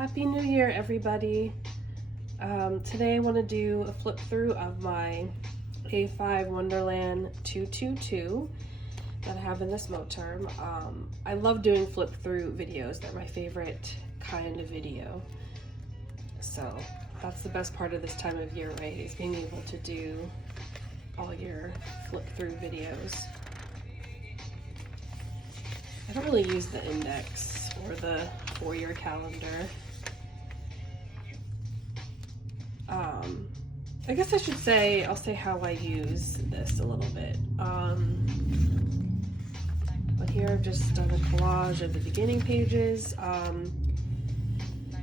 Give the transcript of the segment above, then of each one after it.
Happy New Year, everybody. Today I want to do a flip through of my A5 Wonderland222 that I have in this motorm. I love doing flip through videos. They're my favorite kind of video. So that's the best part of this time of year, right? Is being able to do all your flip through videos. I don't really use the index or the for-year calendar. I guess I should say, I'll say how I use this a little bit. But here I've just done a collage of the beginning pages. I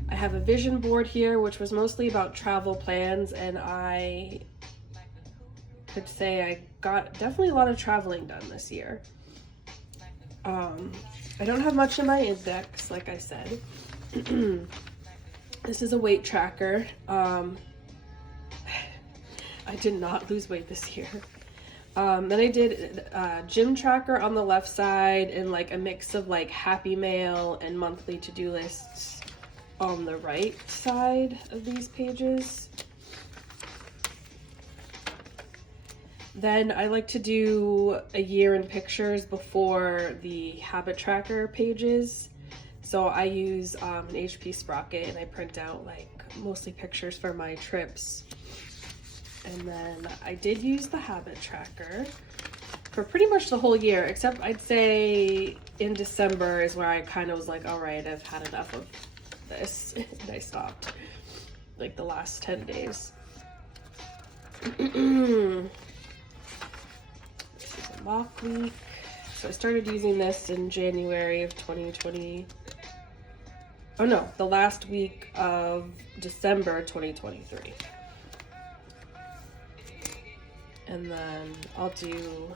have a vision board here, which was mostly about travel plans, and I could say I got definitely a lot of traveling done this year. I don't have much in my index, like I said. This is a weight tracker. I did not lose weight this year. Then I did a gym tracker on the left side and like a mix of like Happy Mail and monthly to-do lists on the right side of these pages. Then I like to do a year in pictures before the habit tracker pages. So I use an HP sprocket and I print out like mostly pictures for my trips. And then I did use the habit tracker for pretty much the whole year, except I'd say in December is where I kind of was like, all right, I've had enough of this. And I stopped like the last 10 days. Mock week. So I started using this in January of 2020. Oh no, the last week of December 2023. And then I'll do,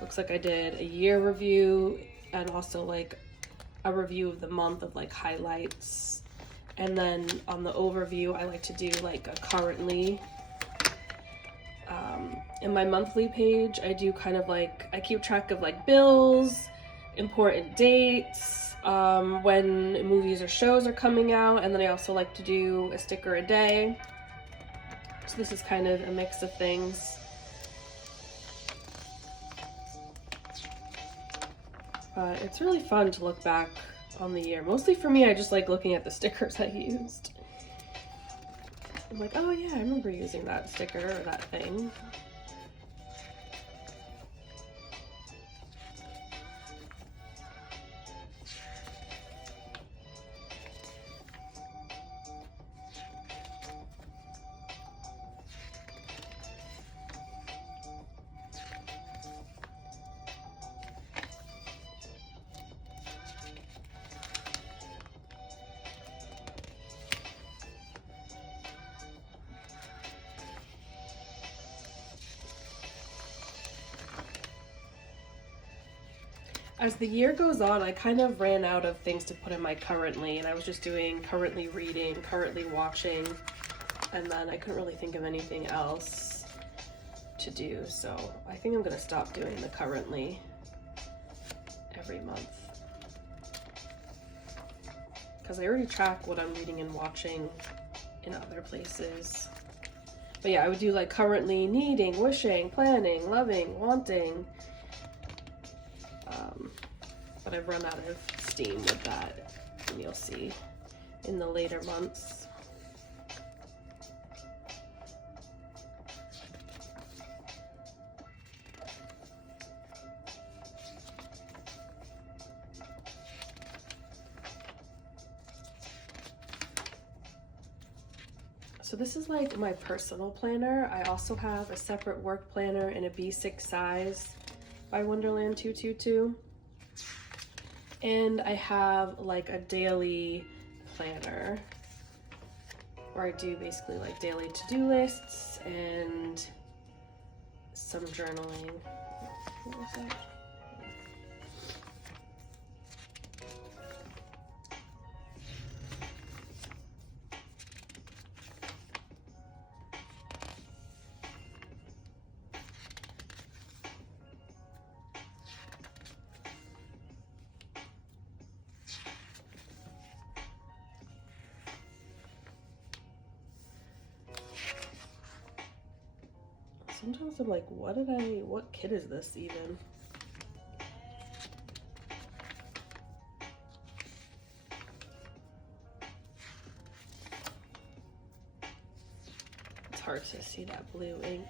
looks like I did a year review and also like a review of the month of like highlights. And then on the overview, I like to do like a currently. In my monthly page, I do kind of like, I keep track of like bills, important dates, when movies or shows are coming out, and then I also like to do a sticker a day. So this is kind of a mix of things. But it's really fun to look back on the year. Mostly for me, I just like looking at the stickers I used. I'm like, oh yeah, I remember using that sticker or that thing. As the year goes on, I kind of ran out of things to put in my currently, and I was just doing currently reading, currently watching, and then I couldn't really think of anything else to do, so I think I'm gonna stop doing the currently every month. Because I already track what I'm reading and watching in other places. But yeah, I would do like currently needing, wishing, planning, loving, wanting. But I've run out of steam with that, and you'll see in the later months. So this is like my personal planner. I also have a separate work planner in a B6 size by Wonderland222. And I have like a daily planner where I do basically like daily to-do lists and some journaling. What was that? Sometimes I'm like, what kit is this even? It's hard to see that blue ink.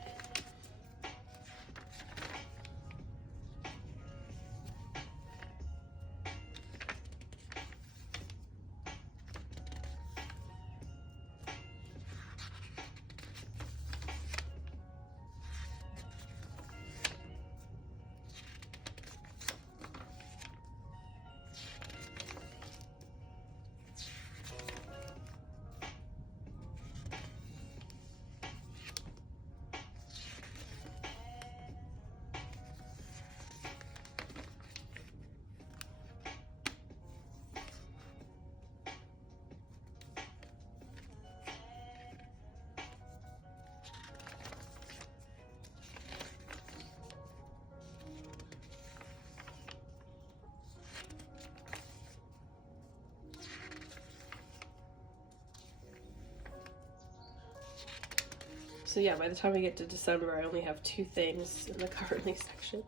So yeah, by the time we get to December, I only have 2 things in the currently section.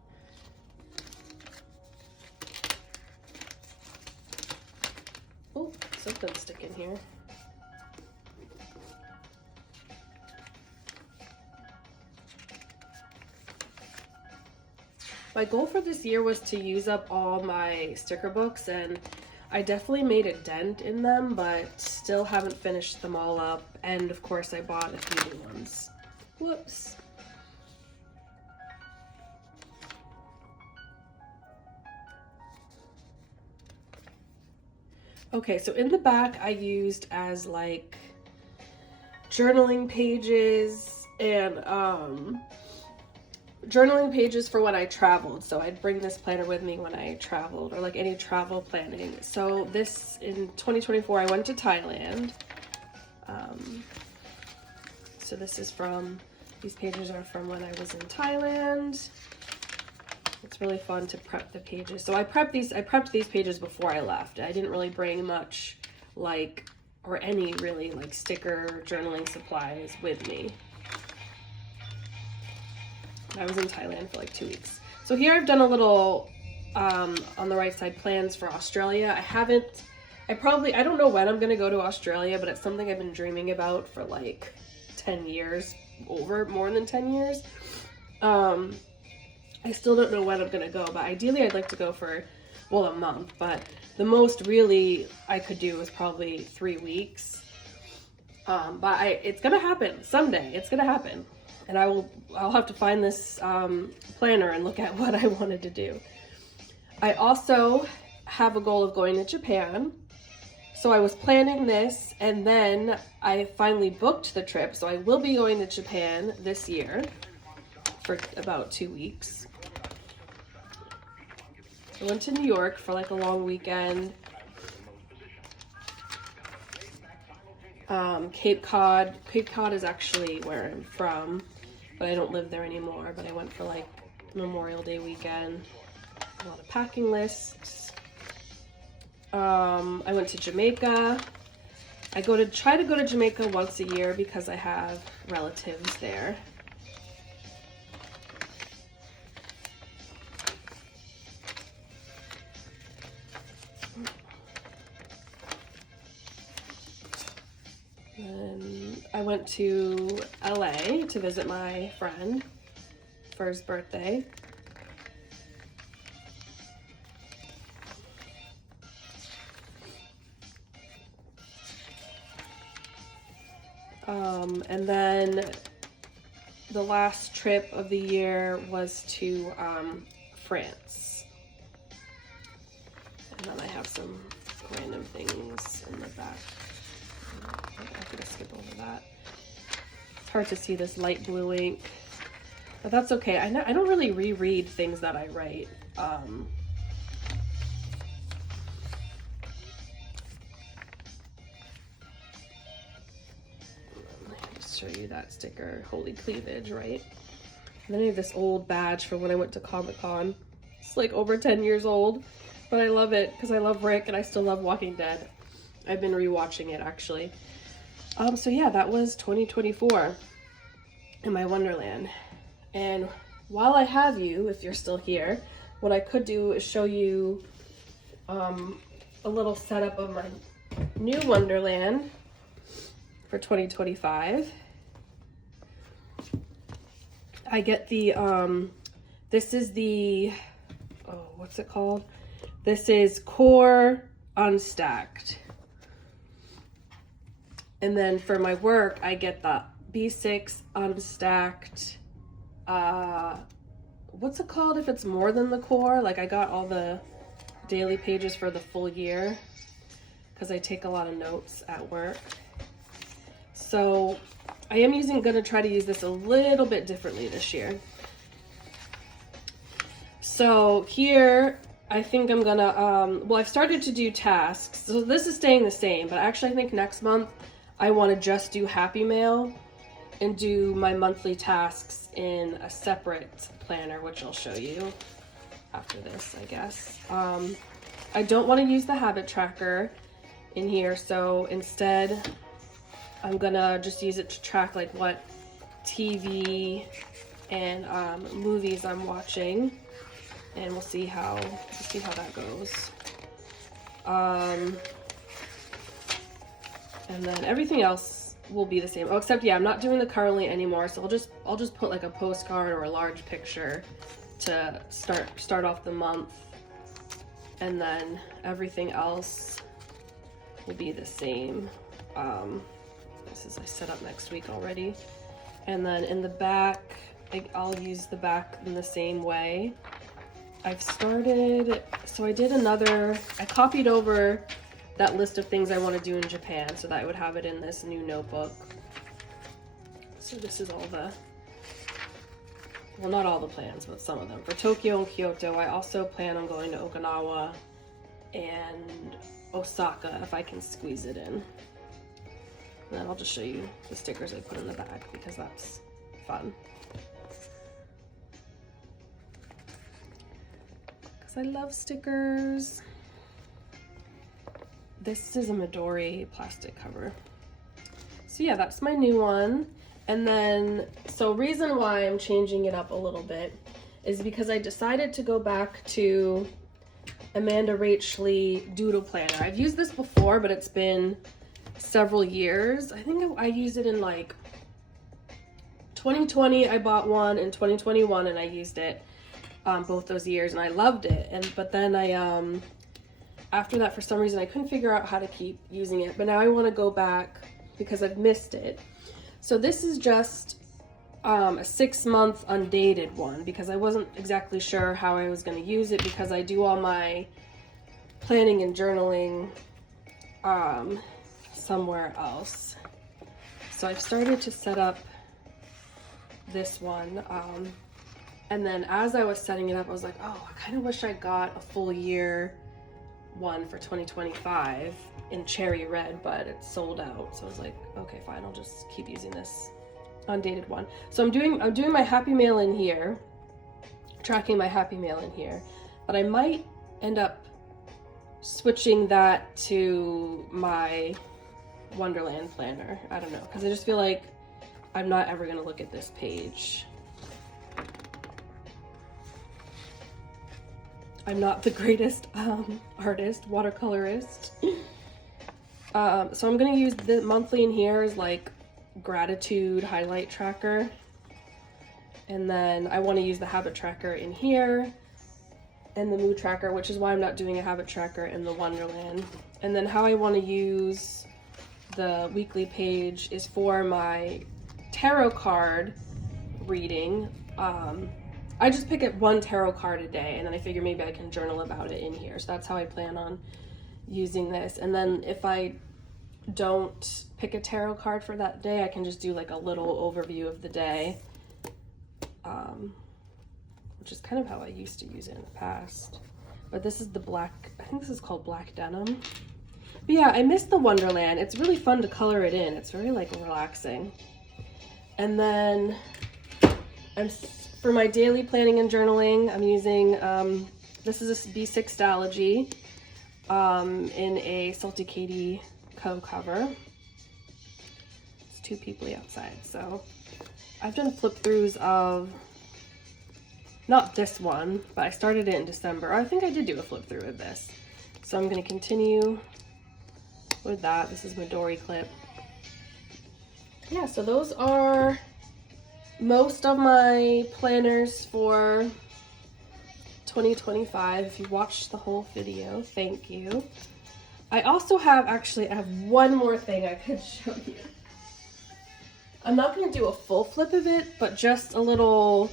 Oh, something's sticking here. My goal for this year was to use up all my sticker books, and I definitely made a dent in them, but still haven't finished them all up. And of course I bought a few new ones. Whoops. Okay, so in the back I used as like journaling pages and journaling pages for when I traveled. So I'd bring this planner with me when I traveled, or like any travel planning. So this, in 2024, I went to Thailand. So this is from, these pages are from when I was in Thailand. It's really fun to prep the pages. So I prepped these pages before I left. I didn't really bring much like, or any really like sticker journaling supplies with me. I was in Thailand for like 2 weeks. So here I've done a little, on the right side, plans for Australia. I don't know when I'm gonna go to Australia, but it's something I've been dreaming about for like 10 years, more than 10 years. I still don't know when I'm gonna go, but ideally I'd like to go for, well, a month, but the most really I could do is probably 3 weeks. But it's gonna happen someday. It's gonna happen. And I'll have to find this planner and look at what I wanted to do. I also have a goal of going to Japan. So I was planning this, and then I finally booked the trip. So I will be going to Japan this year for about 2 weeks. I went to New York for like a long weekend. Cape Cod is actually where I'm from, but I don't live there anymore. But I went for like Memorial Day weekend. A lot of packing lists. I went to Jamaica. I try to go to Jamaica once a year because I have relatives there. And I went to LA to visit my friend for his birthday. And then the last trip of the year was to France. And then I have some random things in the back. I'm gonna skip over that. It's hard to see this light blue ink, but that's okay. I don't really reread things that I write. Show you that sticker, Holy Cleavage, right? And then I have this old badge from when I went to Comic-Con. It's like over 10 years old, but I love it because I love Rick and I still love Walking Dead. I've been rewatching it actually. So yeah, that was 2024 in my Wonderland. And while I have you, if you're still here, what I could do is show you a little setup of my new Wonderland for 2025. I get the, this is the, oh, what's it called? This is Core Unstacked. And then for my work, I get the B6 Unstacked, what's it called if it's more than the core? Like I got all the daily pages for the full year because I take a lot of notes at work. So I am gonna try to use this a little bit differently this year. So here, I think I'm gonna, well, I've started to do tasks. So this is staying the same, but actually I think next month I wanna just do Happy Mail and do my monthly tasks in a separate planner, which I'll show you after this, I guess. I don't wanna use the habit tracker in here, so instead I'm gonna just use it to track like what TV and movies I'm watching, and we'll see how that goes. And then everything else will be the same. Oh, except yeah, I'm not doing the currently anymore, so I'll just put like a postcard or a large picture to start off the month, and then everything else will be the same. This is I set up next week already. And then in the back, I'll use the back in the same way. I've started, so I did another, I copied over that list of things I want to do in Japan so that I would have it in this new notebook. So this is all the, well, not all the plans, but some of them. For Tokyo and Kyoto, I also plan on going to Okinawa and Osaka if I can squeeze it in. And then I'll just show you the stickers I put in the bag because that's fun. Because I love stickers. This is a Midori plastic cover. So yeah, that's my new one. And then, so reason why I'm changing it up a little bit is because I decided to go back to Amanda Rachel Doodle Planner. I've used this before, but it's been several years. I think I used it in like 2020. I bought one in 2021 and I used it both those years and I loved it. But then I after that, for some reason, I couldn't figure out how to keep using it, but now I want to go back because I've missed it. So this is just a 6-month undated one because I wasn't exactly sure how I was going to use it because I do all my planning and journaling somewhere else. So I've started to set up this one. And then as I was setting it up, I was like, oh, I kind of wish I got a full year one for 2025 in cherry red, but it's sold out. So I was like, okay, fine, I'll just keep using this undated one. So I'm doing my Happy Mail in here, tracking my Happy Mail in here, but I might end up switching that to my Wonderland planner. I don't know, because I just feel like I'm not ever gonna look at this page. I'm not the greatest artist, watercolorist. So I'm gonna use the monthly in here as like gratitude highlight tracker. And then I wanna use the habit tracker in here and the mood tracker, which is why I'm not doing a habit tracker in the Wonderland. And then how I wanna use the weekly page is for my tarot card reading. I just pick up one tarot card a day and then I figure maybe I can journal about it in here. So that's how I plan on using this. And then if I don't pick a tarot card for that day, I can just do like a little overview of the day, which is kind of how I used to use it in the past. But this is the black, I think this is called Black Denim. But yeah, I miss the Wonderland. It's really fun to color it in. It's very like relaxing. And then for my daily planning and journaling, I'm using, this is a B6 Dology in a Salty Katie Co cover. It's too peoply outside, so I've done flip throughs of Not this one, but I started it in December. I think I did do a flip through of this. So I'm going to continue with that. This is my Dory clip. Yeah, so those are most of my planners for 2025. If you watched the whole video, thank you. I also have, actually, I have one more thing I could show you. I'm not going to do a full flip of it, but just a little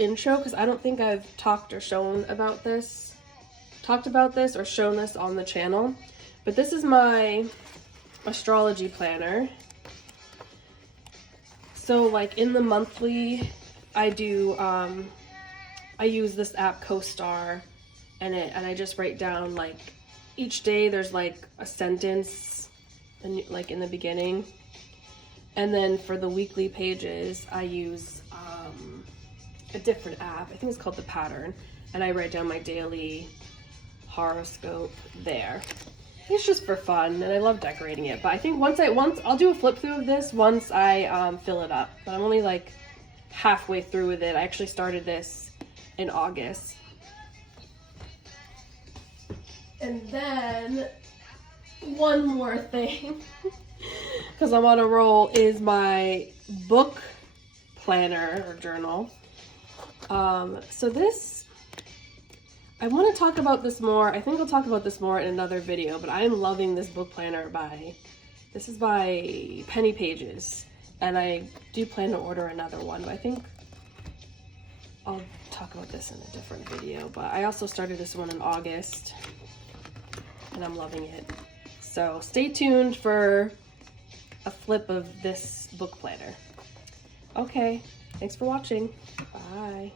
intro, because I don't think I've talked about this or shown this on the channel. But this is my astrology planner. So like in the monthly, I do, I use this app CoStar, and I just write down like each day there's like a sentence like in the beginning. And then for the weekly pages, I use a different app. I think it's called The Pattern, and I write down my daily horoscope there. It's just for fun, and I love decorating it. But I think once I'll do a flip through of this once I fill it up. But I'm only like halfway through with it. I actually started this in August. And then one more thing, because I'm on a roll, is my book planner or journal. So this, I want to talk about this more. I think I'll talk about this more in another video, but I am loving this book planner this is by Penny Pages, and I do plan to order another one, but I think I'll talk about this in a different video. But I also started this one in August, and I'm loving it. So stay tuned for a flip of this book planner. Okay, thanks for watching. Bye.